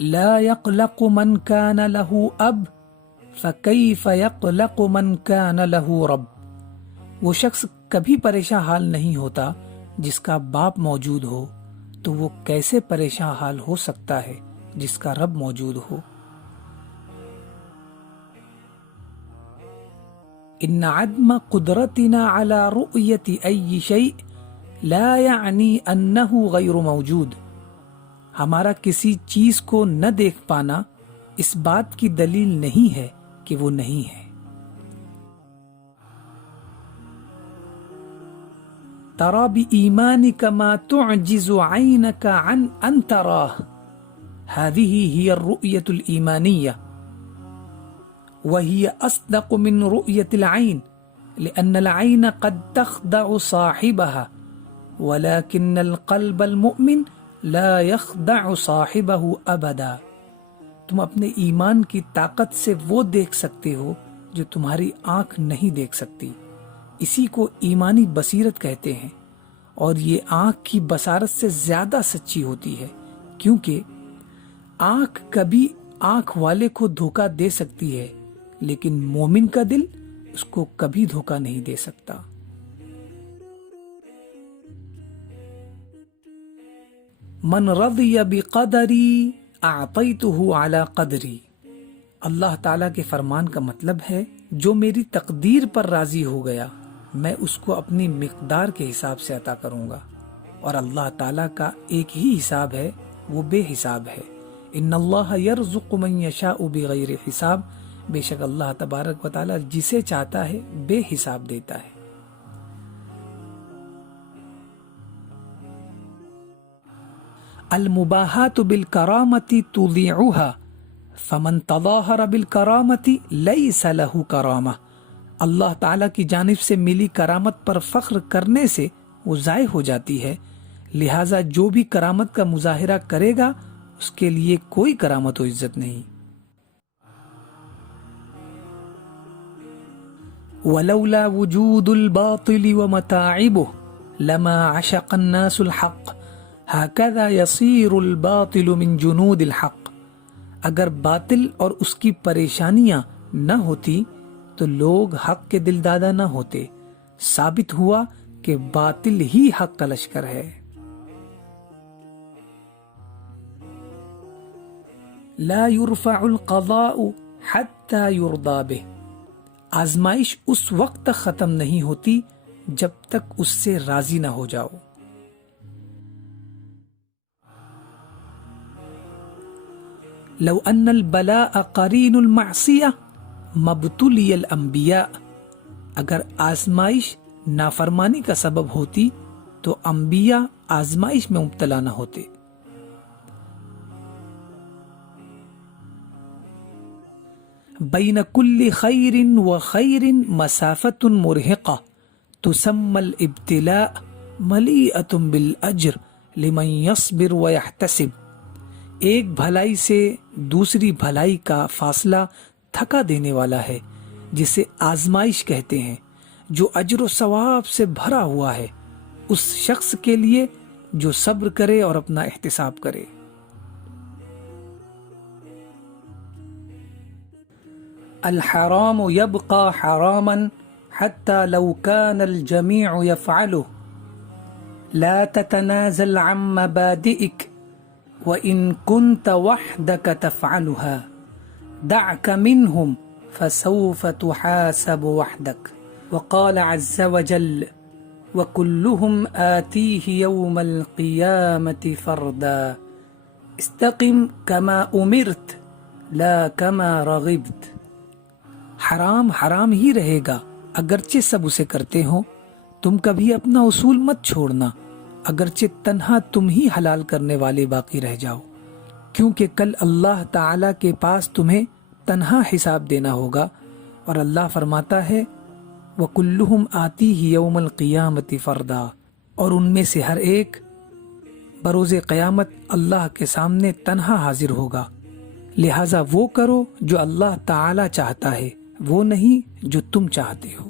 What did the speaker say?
لا يقلق من كان له اب فكيف يقلق من كان له رب. وہ شخص کبھی پریشان حال نہیں ہوتا جس کا باپ موجود ہو، تو وہ کیسے پریشان حال ہو سکتا ہے جس کا رب موجود ہو. ان عدم قدرتنا على رؤية اي شيء لا يعني انه غیر موجود. ہمارا کسی چیز کو نہ دیکھ پانا اس بات کی دلیل نہیں ہے کہ وہ نہیں ہے. ترى بإيمانك ما تعجز عينك عن أن تراه. هذه هي الرؤية الإيمانية، وهي أصدق من رؤية العين، لأن العين قد تخدع صاحبها، ولكن القلب المؤمن لا يخدع صاحبه أبدا. تم اپنے ایمان کی طاقت سے وہ دیکھ سکتے ہو جو تمہاری آنکھ نہیں دیکھ سکتی. اسی کو ایمانی بصیرت کہتے ہیں، اور یہ آنکھ کی بصارت سے زیادہ سچی ہوتی ہے، کیونکہ آنکھ کبھی آنکھ والے کو دھوکہ دے سکتی ہے، لیکن مومن کا دل اس کو کبھی دھوکہ نہیں دے سکتا. من رضی بقدری اعطیتہ علی قدری. اللہ تعالیٰ کے فرمان کا مطلب ہے جو میری تقدیر پر راضی ہو گیا میں اس کو اپنی مقدار کے حساب سے عطا کروں گا. اور اللہ تعالیٰ کا ایک ہی حساب ہے، وہ بے حساب ہے. ان اللہ یرزق من یشاء بغیر حساب. بے شک اللہ تبارک و تعالیٰ جسے چاہتا ہے بے حساب دیتا ہے. المباحات بالکرامۃ تضیعها فمن تظاہر بالکرامۃ لیس لہ کرامہ. اللہ تعالیٰ کی جانب سے ملی کرامت پر فخر کرنے سے وہ ضائع ہو جاتی ہے، لہٰذا جو بھی کرامت کا مظاہرہ کرے گا اس کے لیے کوئی کرامت و عزت نہیں. ولولا وجود الباطل ومتاعبه لما عشق الناس الحق هكذا يصير الباطل من جنود الحق. اگر باطل اور اس کی پریشانیاں نہ ہوتی تو لوگ حق کے دل دادا نہ ہوتے. ثابت ہوا کہ باطل ہی حق کا لشکر ہے. لا يرفع القضاء حتى يرضى به. آزمائش اس وقت تک ختم نہیں ہوتی جب تک اس سے راضی نہ ہو جاؤ. لو ان البلاء قرین المعصیہ مبتلی الانبیاء. اگر آزمائش نافرمانی کا سبب ہوتی تو انبیاء آزمائش میں مبتلا نہ ہوتے. بین کل خیر و خیر مسافت مرہقہ تسمى الابتلاء ملیئۃ بالاجر لمن یصبر ویحتسب. ایک بھلائی سے دوسری بھلائی کا فاصلہ تھکا دینے والا ہے، جسے آزمائش کہتے ہیں، جو اجر و ثواب سے بھرا ہوا ہے اس شخص کے لیے جو صبر کرے اور اپنا احتساب کرے. الحرام يبقى حراما حتى لو كان الجميع يفعله. لا تتنازل عن مبادئك وإن كنت وحدك تفعلها. دعك منهم فسوف تحاسب وحدك. وقال عز وجل وكلهم آتيه يوم القيامة فردا. استقم كما أمرت لا كما رغبت. حرام حرام ہی رہے گا اگرچہ سب اسے کرتے ہوں. تم کبھی اپنا اصول مت چھوڑنا اگرچہ تنہا تم ہی حلال کرنے والے باقی رہ جاؤ، کیونکہ کل اللہ تعالی کے پاس تمہیں تنہا حساب دینا ہوگا. اور اللہ فرماتا ہے وَكُلُّهُمْ آتِيهِ يَوْمَ الْقِيَامَةِ فَرْدًا. اور ان میں سے ہر ایک بروز قیامت اللہ کے سامنے تنہا حاضر ہوگا. لہٰذا وہ کرو جو اللہ تعالی چاہتا ہے، وہ نہیں جو تم چاہتے ہو.